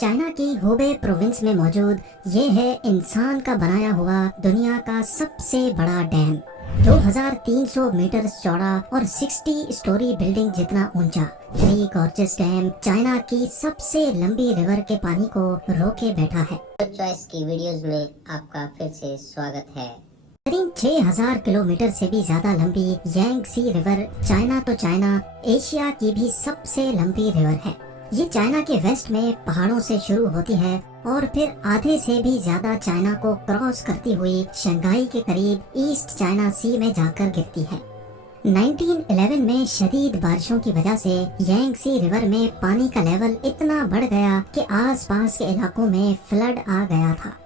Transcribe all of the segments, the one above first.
China की Hubei province में मौजूद ये है इंसान का बनाया हुआ दुनिया का सबसे बड़ा डैम। 2300 मीटर चौड़ा और 60 स्टोरी बिल्डिंग जितना ऊंचा थ्री गॉर्जेस डैम चाइना की सबसे लंबी रिवर के पानी को रोके बैठा है। चॉइस की वीडियोस में आपका फिर से स्वागत है। करीब 6000 किलोमीटर से भी ज्यादा लंबी यांगसी रिवर चाइना तो चाइना एशिया की भी सबसे लंबी रिवर है। ये चाइना के वेस्ट में पहाड़ों से शुरू होती है और फिर आधे से भी ज्यादा चाइना को क्रॉस करती हुई शंघाई के करीब ईस्ट चाइना सी में जाकर गिरती है। 1911 में शदीद बारिशों की वजह से यांगसी रिवर में पानी का लेवल इतना बढ़ गया कि आसपास के इलाकों में फ्लड आ गया था।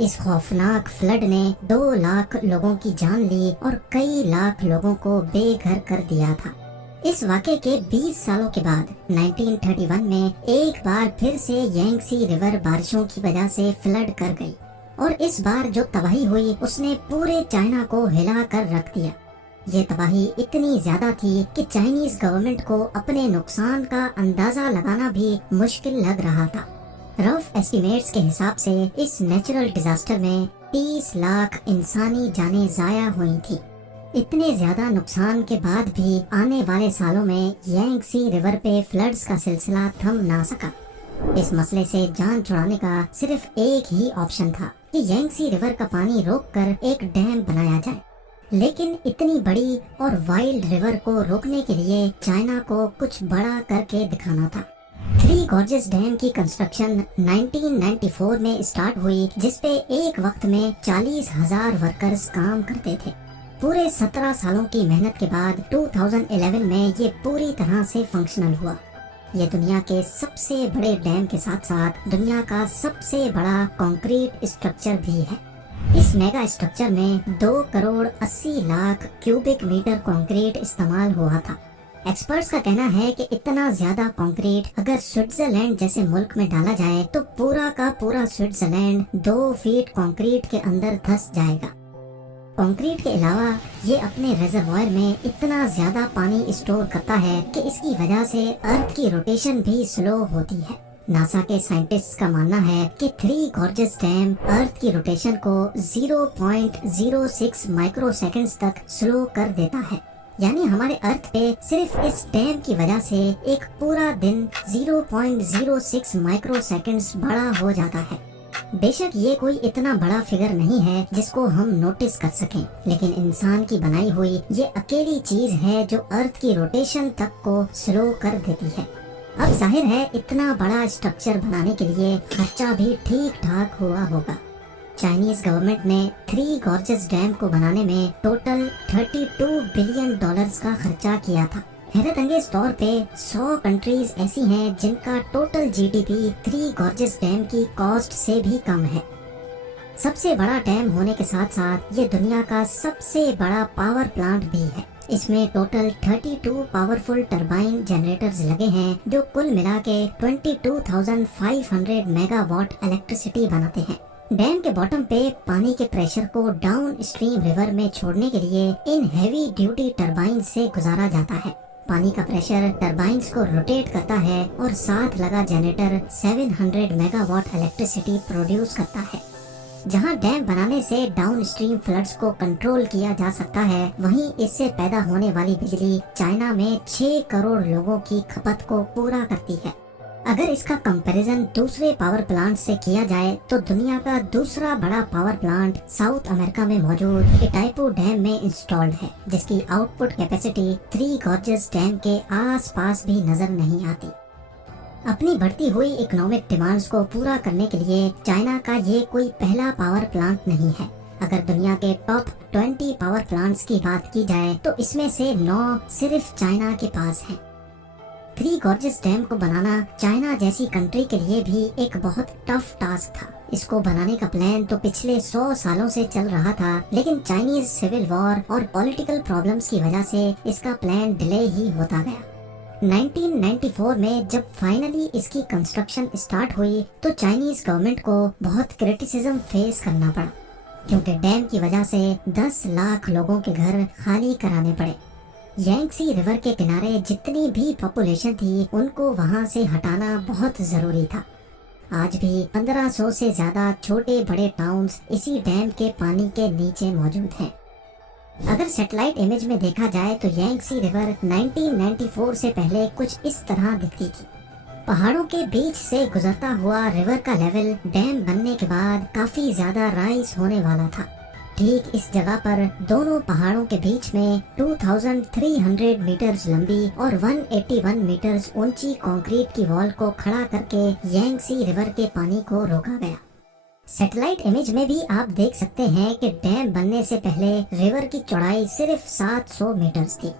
इस खौफनाक फ्लड ने 2 लाख लोगों की जान ली और कई लाख लोगों को बेघर कर दिया था। इस वाक़े के 20 सालों के बाद 1931 में एक बार फिर से यांगसी रिवर बारिशों की वजह से फ्लड कर गई और इस बार जो तबाही हुई उसने पूरे चाइना को हिला कर रख दिया। ये तबाही इतनी ज्यादा थी कि चाइनीज गवर्नमेंट को अपने नुकसान का अंदाजा लगाना भी मुश्किल लग रहा था। रफ एस्टिमेट्स के हिसाब से इस नेचुरल डिजास्टर में 30 लाख इंसानी जानें जाया हुई थी। इतने ज्यादा नुकसान के बाद भी आने वाले सालों में यांगसी रिवर पे फ्लड्स का सिलसिला थम ना सका। इस मसले से जान छुड़ाने का सिर्फ एक ही ऑप्शन था कि यांगसी रिवर का पानी रोककर एक डैम बनाया जाए। लेकिन इतनी बड़ी और वाइल्ड रिवर को रोकने के लिए चाइना को कुछ बड़ा करके दिखाना था। थ्री गॉर्जेस डैम की कंस्ट्रक्शन 1994 में स्टार्ट हुई, जिसपे एक वक्त में 40,000 वर्कर्स काम करते थे। पूरे 17 सालों की मेहनत के बाद 2011 में ये पूरी तरह से फंक्शनल हुआ। ये दुनिया के सबसे बड़े डैम के साथ साथ दुनिया का सबसे बड़ा कंक्रीट स्ट्रक्चर भी है। इस मेगा स्ट्रक्चर में 2 crore 80 lakh cubic metre concrete इस्तेमाल हुआ था। एक्सपर्ट्स का कहना है कि इतना ज्यादा कंक्रीट अगर स्विट्जरलैंड जैसे मुल्क में डाला जाए तो पूरा का पूरा स्विट्जरलैंड 2 फीट कंक्रीट के अंदर धंस जाएगा। कंक्रीट के अलावा ये अपने रिजर्वॉयर में इतना ज्यादा पानी स्टोर करता है कि इसकी वजह से अर्थ की रोटेशन भी स्लो होती है। नासा के साइंटिस्ट्स का मानना है कि थ्री गॉर्जेस डैम अर्थ की रोटेशन को 0.06 माइक्रोसेकंड्स तक स्लो कर देता है। यानी हमारे अर्थ पे सिर्फ इस डैम की वजह से एक पूरा दिन 0.06 माइक्रोसेकंड्स बड़ा हो जाता है। बेशक ये कोई इतना बड़ा फिगर नहीं है जिसको हम नोटिस कर सकें, लेकिन इंसान की बनाई हुई ये अकेली चीज है जो अर्थ की रोटेशन तक को स्लो कर देती है। अब जाहिर है इतना बड़ा स्ट्रक्चर बनाने के लिए खर्चा भी ठीक ठाक हुआ होगा। चाइनीज गवर्नमेंट ने थ्री गॉर्जेस डैम को बनाने में टोटल 32 बिलियन डॉलर्स का खर्चा किया था। हैरत अंगेज तौर पे 100 कंट्रीज ऐसी हैं जिनका total GDP three gorges dam की कॉस्ट से भी कम है। सबसे बड़ा डैम होने के साथ साथ ये दुनिया का सबसे बड़ा पावर प्लांट भी है। इसमें टोटल 32 पावरफुल टरबाइन जनरेटर्स लगे हैं जो कुल मिला के 22,500 मेगावाट इलेक्ट्रिसिटी बनाते हैं। डैम के बॉटम पे पानी के प्रेशर को डाउन स्ट्रीम रिवर में छोड़ने के लिए इन हेवी ड्यूटी टरबाइन से गुजारा जाता है। पानी का प्रेशर टरबाइन्स को रोटेट करता है और साथ लगा जनरेटर 700 मेगावाट इलेक्ट्रिसिटी प्रोड्यूस करता है। जहां डैम बनाने से डाउन स्ट्रीम फ्लड्स को कंट्रोल किया जा सकता है, वहीं इससे पैदा होने वाली बिजली चाइना में 6 करोड़ लोगों की खपत को पूरा करती है। अगर इसका कंपैरिजन दूसरे पावर प्लांट से किया जाए तो दुनिया का दूसरा बड़ा पावर प्लांट साउथ अमेरिका में मौजूद इटाइपू डैम में इंस्टॉल्ड है, जिसकी output capacity three gorges dam के आसपास भी नजर नहीं आती। अपनी बढ़ती हुई इकोनॉमिक डिमांड्स को पूरा करने के लिए चाइना का ये कोई पहला पावर प्लांट नहीं है। अगर दुनिया के टॉप 20 पावर प्लांट्स की बात की जाए तो इसमें से 9 सिर्फ चाइना के पास है। थ्री गॉर्जेस डैम को बनाना चाइना जैसी कंट्री के लिए भी एक बहुत टफ टास्क था। इसको बनाने का प्लान तो पिछले 100 सालों से चल रहा था, लेकिन चाइनीज सिविल वॉर और पॉलिटिकल प्रॉब्लम्स की वजह से इसका प्लान डिले ही होता गया। 1994 में जब फाइनली इसकी कंस्ट्रक्शन स्टार्ट हुई तो चाइनीज गवर्नमेंट को बहुत क्रिटिसिज्म फेस करना पड़ा, क्योंकि डैम की वजह से 10 लाख लोगों के घर खाली कराने पड़े। यांगसी रिवर के किनारे जितनी भी पॉपुलेशन थी उनको वहां से हटाना बहुत जरूरी था। आज भी 1500 से ज्यादा छोटे बड़े टाउन्स इसी डैम के पानी के नीचे मौजूद हैं। अगर सैटेलाइट इमेज में देखा जाए तो यांगसी रिवर 1994 से पहले कुछ इस तरह दिखती थी। पहाड़ों के बीच से गुजरता हुआ रिवर का लेवल डैम बनने के बाद काफी ज्यादा राइज होने वाला था। ठीक इस जगह पर दोनों पहाड़ों के बीच में 2300 मीटर्स लंबी और 181 मीटर्स ऊंची कंक्रीट की वॉल को खड़ा करके यांगसी रिवर के पानी को रोका गया। सैटेलाइट इमेज में भी आप देख सकते हैं कि डैम बनने से पहले रिवर की चौड़ाई सिर्फ 700 मीटर्स थी,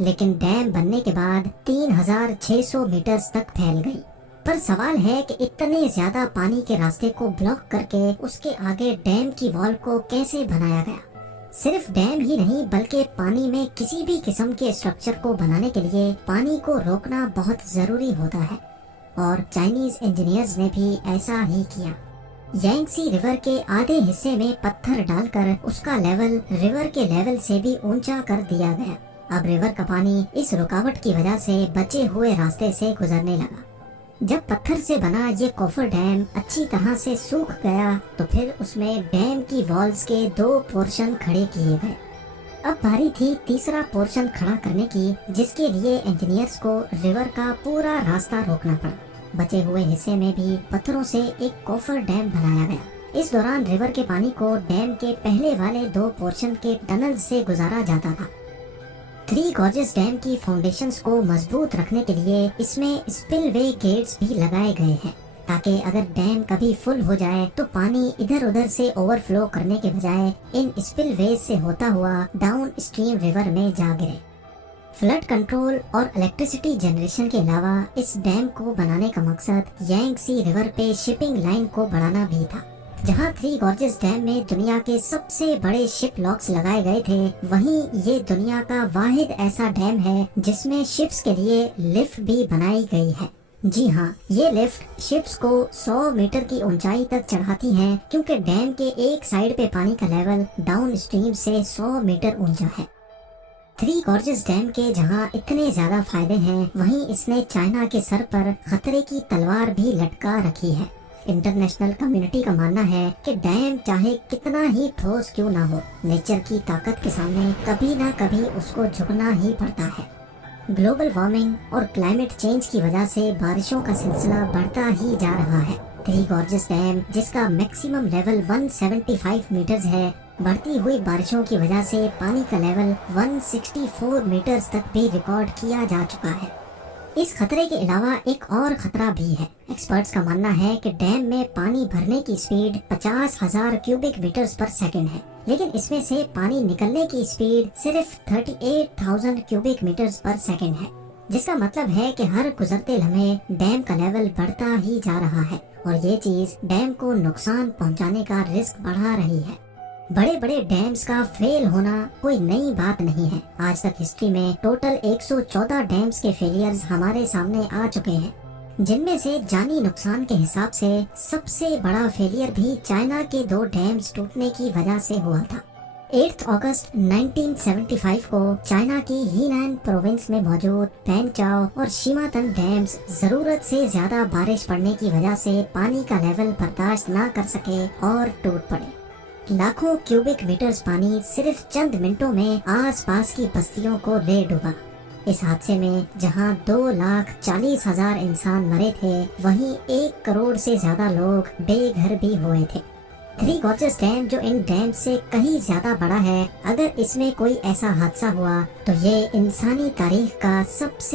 लेकिन डैम बनने के बाद 3600 मीटर्स तक फैल गई। पर सवाल है कि इतने ज्यादा पानी के रास्ते को ब्लॉक करके उसके आगे डैम की वॉल को कैसे बनाया गया। सिर्फ डैम ही नहीं बल्कि पानी में किसी भी किस्म के स्ट्रक्चर को बनाने के लिए पानी को रोकना बहुत जरूरी होता है, और चाइनीज इंजीनियर्स ने भी ऐसा ही किया। यांगसी रिवर के आधे हिस्से में पत्थर डालकर उसका लेवल रिवर के लेवल से भी ऊंचा कर दिया गया। अब रिवर का पानी इस रुकावट की वजह से बचे हुए रास्ते से गुजरने लगा। जब पत्थर से बना ये कोफर डैम अच्छी तरह से सूख गया तो फिर उसमें डैम की वॉल्स के 2 पोर्शन खड़े किए गए। अब बारी थी तीसरा पोर्शन खड़ा करने की, जिसके लिए इंजीनियर्स को रिवर का पूरा रास्ता रोकना पड़ा। बचे हुए हिस्से में भी पत्थरों से एक कोफर डैम बनाया गया। इस दौरान रिवर के पानी को डैम के पहले वाले 2 पोर्शन के टनल से गुजारा जाता था। थ्री गॉर्जेस डैम की फाउंडेशंस को मजबूत रखने के लिए इसमें स्पिलवे गेट्स भी लगाए गए हैं, ताकि अगर डैम कभी फुल हो जाए तो पानी इधर उधर से ओवरफ्लो करने के बजाय इन स्पिलवेज से होता हुआ डाउन स्ट्रीम रिवर में जा गिरे। फ्लड कंट्रोल और इलेक्ट्रिसिटी जनरेशन के अलावा इस डैम को बनाने का मकसद यांगसी रिवर पे शिपिंग लाइन को बढ़ाना भी था। जहां थ्री गॉर्जेस डैम में दुनिया के सबसे बड़े शिप लॉक्स लगाए गए थे, वहीं ये दुनिया का वाहिद ऐसा डैम है जिसमें शिप्स के लिए लिफ्ट भी बनाई गई है। जी हाँ, ये लिफ्ट शिप्स को 100 मीटर की ऊंचाई तक चढ़ाती हैं, क्योंकि डैम के एक साइड पे पानी का लेवल डाउन स्ट्रीम से 100 मीटर ऊंचा है। थ्री गॉर्जेस डैम के जहाँ इतने ज्यादा फायदे हैं, वहीं इसने चाइना के सर पर खतरे की तलवार भी लटका रखी है। इंटरनेशनल कम्युनिटी का मानना है कि डैम चाहे कितना ही ठोस क्यों ना हो, नेचर की ताकत के सामने कभी ना कभी उसको झुकना ही पड़ता है। ग्लोबल वार्मिंग और क्लाइमेट चेंज की वजह से बारिशों का सिलसिला बढ़ता ही जा रहा है। थ्री गॉर्जेस डैम, जिसका मैक्सिमम लेवल 175 मीटर्स है, बढ़ती हुई बारिशों की वजह से पानी का लेवल 164 मीटर्स तक भी रिकॉर्ड किया जा चुका है। इस खतरे के अलावा एक और खतरा भी है। एक्सपर्ट्स का मानना है कि डैम में पानी भरने की स्पीड 50,000 क्यूबिक मीटर्स पर सेकंड है, लेकिन इसमें से पानी निकलने की स्पीड सिर्फ 38,000 क्यूबिक मीटर्स पर सेकंड है, जिसका मतलब है कि हर गुजरते लम्हे डैम का लेवल बढ़ता ही जा रहा है, और ये चीज डैम को नुकसान पहुंचाने का रिस्क बढ़ा रही है। बड़े बड़े डैम्स का फेल होना कोई नई बात नहीं है। आज तक हिस्ट्री में टोटल 114 डैम्स के फेलियर्स हमारे सामने आ चुके हैं, जिनमें से जानी नुकसान के हिसाब से सबसे बड़ा फेलियर भी चाइना के 2 डैम्स टूटने की वजह से हुआ था। 8 अगस्त 1975 को चाइना की हीनान प्रोविंस में मौजूद पैंगचाओ और शिमातन डैम्स जरूरत से ज्यादा बारिश पड़ने की वजह से पानी का लेवल बर्दाश्त न कर सके और टूट पड़े। लाखों क्यूबिक मीटर्स पानी सिर्फ चंद मिनटों में आसपास की बस्तियों को ले डूबा। इस हादसे में जहां 2,40,000 इंसान मरे थे, वहीं 1 करोड़ से ज्यादा लोग बेघर भी हुए थे। थ्री गॉर्जेस डैम, जो इन डैम से कहीं ज्यादा बड़ा है, अगर इसमें कोई ऐसा हादसा हुआ तो ये इंसानी तारीख का सबसे